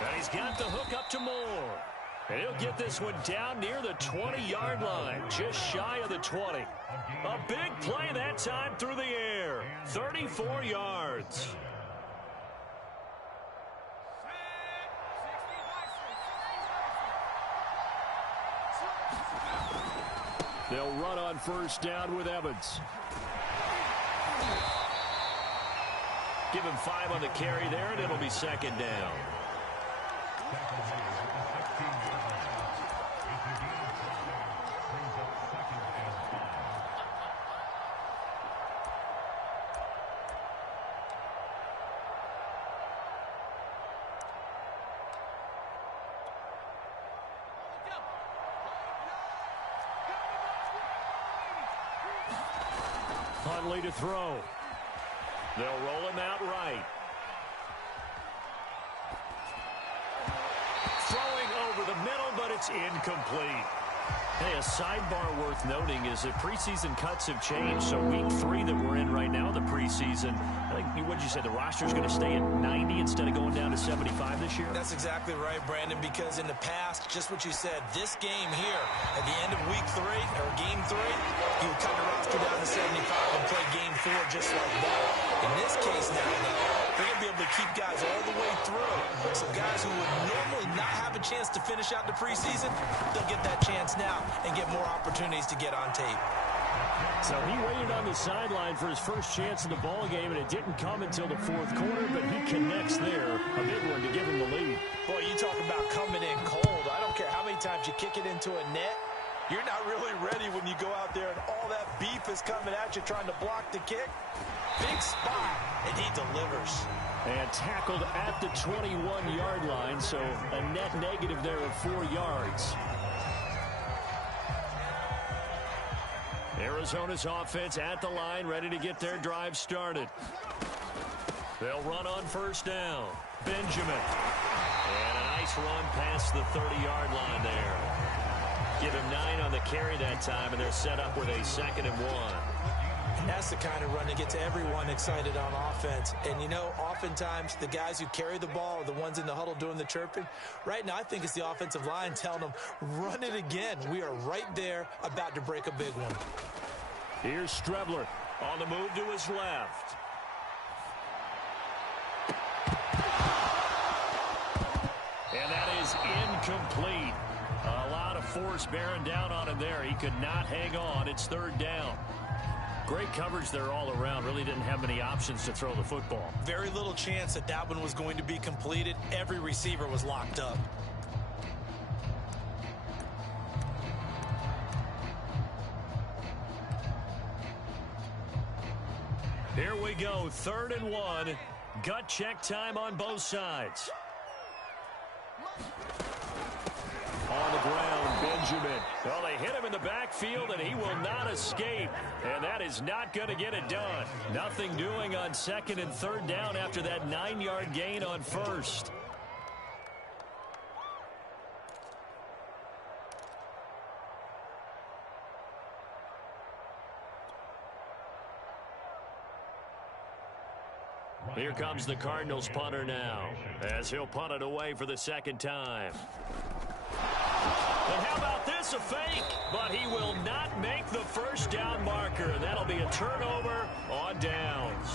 And he's got the hook up to Moore. And he'll get this one down near the 20-yard line, just shy of the 20. A big play that time through the air, 34 yards. They'll run on first down with Evans. Give him 5 on the carry there, and it'll be second down. Huntley to throw. They'll roll him out right. Throwing over the middle, but it's incomplete. Hey, a sidebar worth noting is that preseason cuts have changed. So week 3 that we're in right now, the preseason, I think, what did you say, the roster's going to stay at 90 instead of going down to 75 this year? That's exactly right, Brandon, because in the past, just what you said, this game here, at the end of week 3, or game 3, you would cut the roster down to 75 and play game 4 just like that. In this case now, though, they're going to be able to keep guys all the way through. So guys who would normally not have a chance to finish out the preseason, they'll get that chance now and get more opportunities to get on tape. So he waited on the sideline for his first chance in the ball game, and it didn't come until the 4th quarter, but he connects there. A big one to give him the lead. Boy, you talk about coming in cold. I don't care how many times you kick it into a net. You're not really ready when you go out there and all that beef is coming at you trying to block the kick. Big spot, and he delivers. And tackled at the 21-yard line, so a net negative there of 4 yards. Arizona's offense at the line, ready to get their drive started. They'll run on first down. Benjamin. And a nice run past the 30-yard line there. Give him 9 on the carry that time, and they're set up with a 2nd and 1. That's the kind of run that gets everyone excited on offense. And, you know, oftentimes the guys who carry the ball are the ones in the huddle doing the chirping. Right now, I think it's the offensive line telling them, run it again. We are right there about to break a big one. Here's Strebler on the move to his left. And that is incomplete. A lot of force bearing down on him there. He could not hang on. It's 3rd down. Great coverage there all around. Really didn't have many options to throw the football. Very little chance that that one was going to be completed. Every receiver was locked up. Here we go, 3rd and 1. Gut check time on both sides. On the ground, Benjamin. Well, they hit him in the backfield, and he will not escape. And that is not going to get it done. Nothing doing on 2nd and 3rd down after that 9-yard gain on 1st. Here comes the Cardinals punter now, as he'll punt it away for the 2nd time. And how about this, a fake? But he will not make the first down marker. That'll be a turnover on downs.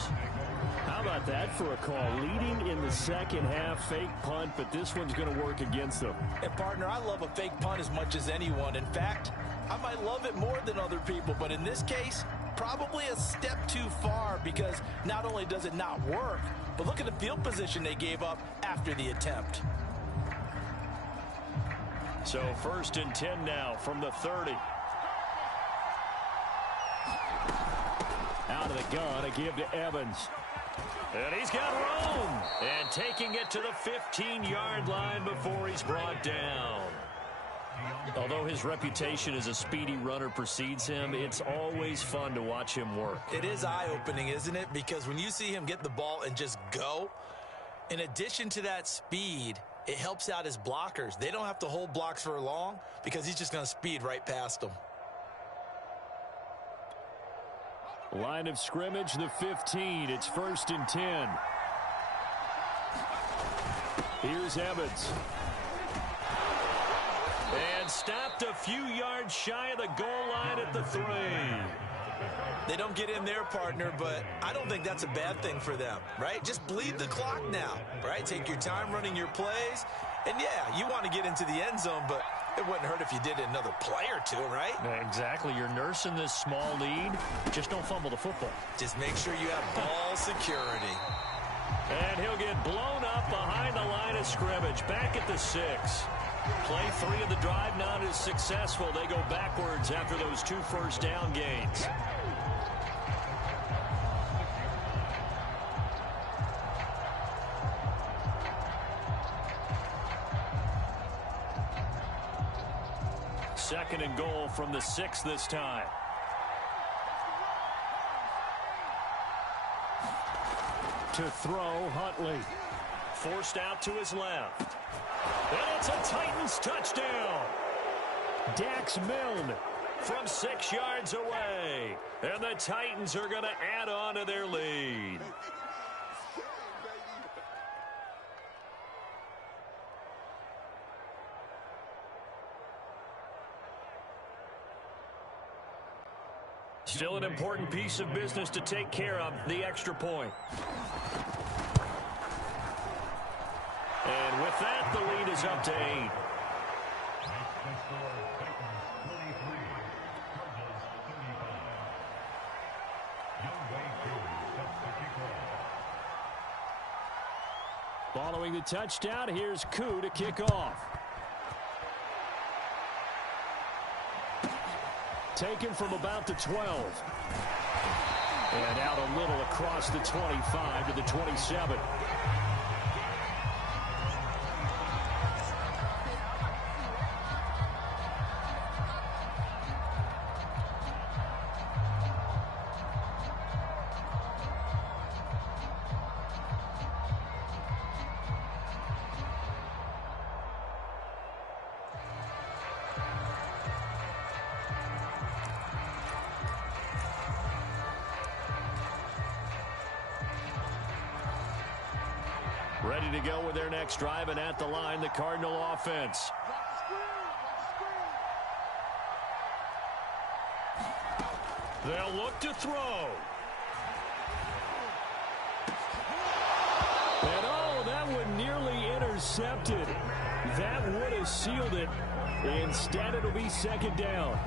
How about that for a call? Leading in the 2nd half, fake punt, but this one's going to work against them. And, partner, I love a fake punt as much as anyone. In fact, I might love it more than other people, but in this case, probably a step too far, because not only does it not work, but look at the field position they gave up after the attempt. So 1st and 10 now from the 30. Out of the gun, a give to Evans. And he's got room. And taking it to the 15-yard line before he's brought down. Although his reputation as a speedy runner precedes him, it's always fun to watch him work. It is eye-opening, isn't it? Because when you see him get the ball and just go, in addition to that speed, it helps out his blockers. They don't have to hold blocks for long because he's just going to speed right past them. Line of scrimmage, the 15. It's 1st and 10. Here's Evans. And stopped a few yards shy of the goal line at the 3. They don't get in there, partner, but I don't think that's a bad thing for them, right? Just bleed the clock now, right? Take your time running your plays. And, yeah, you want to get into the end zone, but it wouldn't hurt if you did another play or two, right? Exactly. You're nursing this small lead. Just don't fumble the football. Just make sure you have ball security. And he'll get blown up behind the line of scrimmage. Back at the 6. Play 3 of the drive not as successful. They go backwards after those 2 first down gains. Second and goal from the 6 this time. To throw, Huntley. Forced out to his left. And it's a Titans touchdown. Dax Milne from 6 yards away. And the Titans are going to add on to their lead. Still an important piece of business to take care of, the extra point. And with that, the lead is up to 8. Following the touchdown, here's Koo to kick off. Taken from about the 12. And out a little across the 25 to the 27. Ready to go with their next drive, and at the line, the Cardinal offense. They'll look to throw. And oh, that one nearly intercepted. That would have sealed it. Instead, it'll be second down.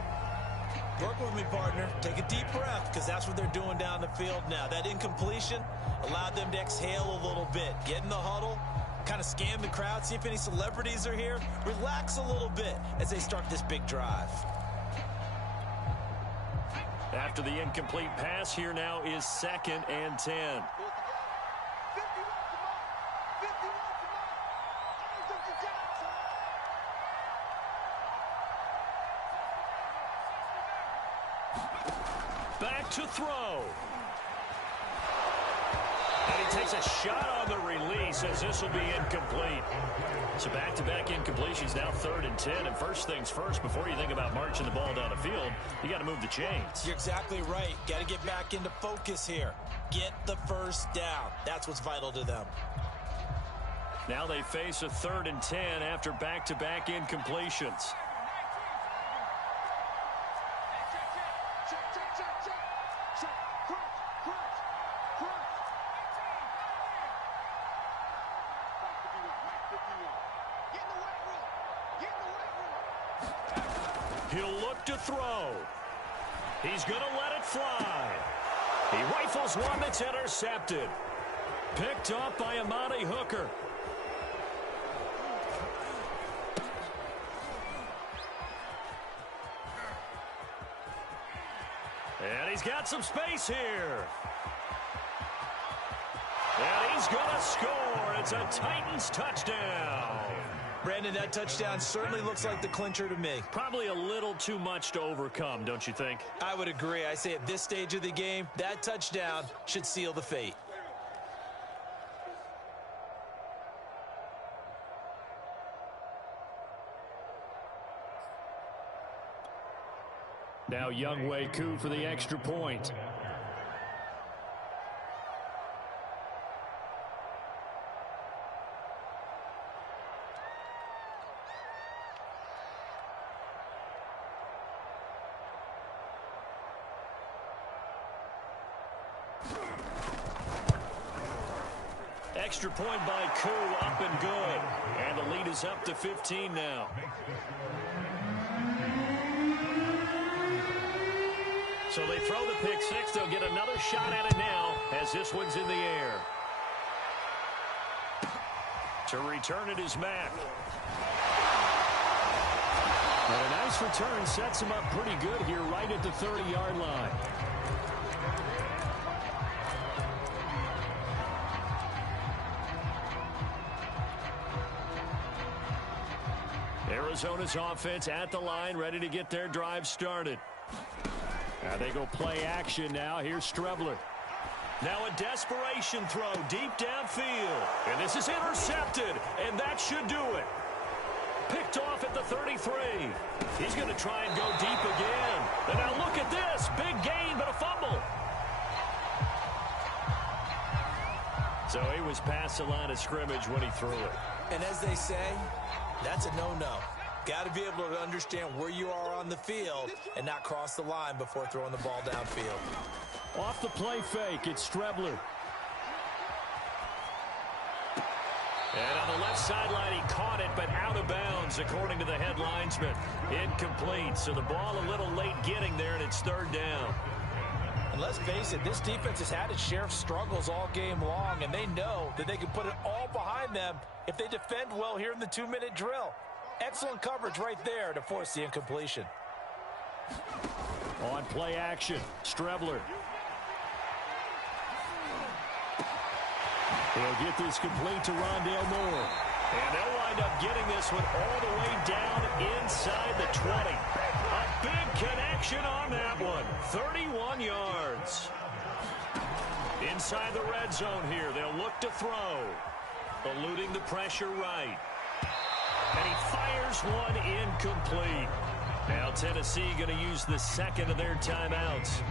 Work with me, partner. Take a deep breath, because that's what they're doing down the field now. That incompletion allowed them to exhale a little bit. Get in the huddle, kind of scan the crowd, see if any celebrities are here. Relax a little bit as they start this big drive. After the incomplete pass, here now is 2nd and 10. Back to throw. And he takes a shot on the release as this will be incomplete. So back-to-back incompletions, now 3rd and 10. And first things first, before you think about marching the ball down the field, you got to move the chains. You're exactly right. Got to get back into focus here. Get the first down. That's what's vital to them. Now they face a 3rd and 10 after back-to-back incompletions. He'll look to throw. He's going to let it fly. He rifles one that's intercepted. Picked up by Amani Hooker. And he's got some space here. And he's going to score. It's a Titans touchdown. Brandon, that touchdown certainly looks like the clincher to me. Probably a little too much to overcome, don't you think? I would agree. I say at this stage of the game, that touchdown should seal the fate. Now Younghoe Koo for the extra point. Extra point by Koo, up and good. And the lead is up to 15 now. So they throw the pick six. They'll get another shot at it now as this one's in the air. To return it is Mack. And a nice return sets him up pretty good here right at the 30-yard line. Arizona's offense at the line, ready to get their drive started. Now they go play action now. Here's Strebler. Now a desperation throw deep downfield. And this is intercepted, and that should do it. Picked off at the 33. He's going to try and go deep again. And now look at this. Big gain, but a fumble. So he was past the line of scrimmage when he threw it. And as they say, that's a no-no. Got to be able to understand where you are on the field and not cross the line before throwing the ball downfield. Off the play fake, it's Strebler. And on the left sideline, he caught it, but out of bounds, according to the head linesman. Incomplete, so the ball a little late getting there, and it's third down. And let's face it, this defense has had its share of struggles all game long, and they know that they can put it all behind them if they defend well here in the 2-minute drill. Excellent coverage right there to force the incompletion. On play action, Strebler. He'll get this complete to Rondale Moore. And they'll wind up getting this one all the way down inside the 20. A big connection on that one. 31 yards. Inside the red zone here, they'll look to throw. Eluding the pressure right. And he fires one incomplete. Now Tennessee going to use the second of their timeouts.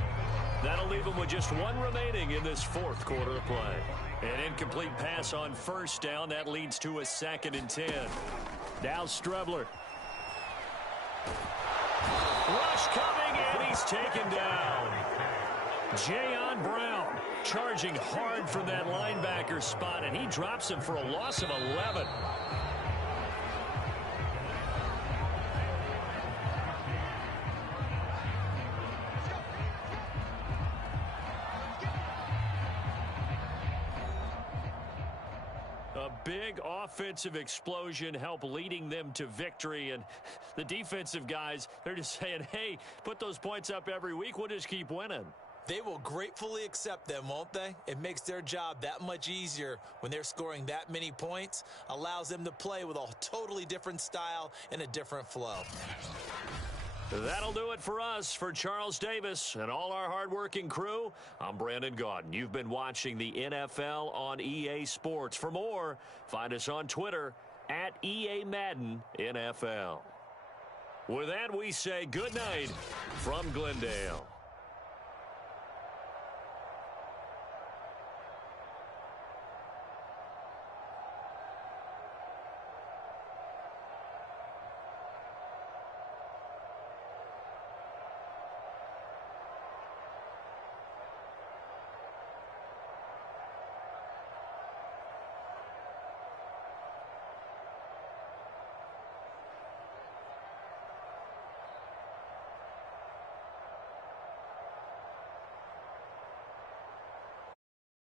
That'll leave them with just one remaining in this fourth quarter of play. An incomplete pass on first down. That leads to a 2nd and 10. Now Strebler. Rush coming, and he's taken down. Jayon Brown charging hard from that linebacker spot, and he drops him for a loss of 11. A big offensive explosion helped leading them to victory, and the defensive guys, they're just saying, hey, put those points up every week, we'll just keep winning. They will gratefully accept them, won't they? It makes their job that much easier when they're scoring that many points, allows them to play with a totally different style and a different flow. That'll do it for us. For Charles Davis and all our hardworking crew, I'm Brandon Gaudin. You've been watching the NFL on EA Sports. For more, find us on Twitter at EA Madden NFL. With that, we say good night from Glendale.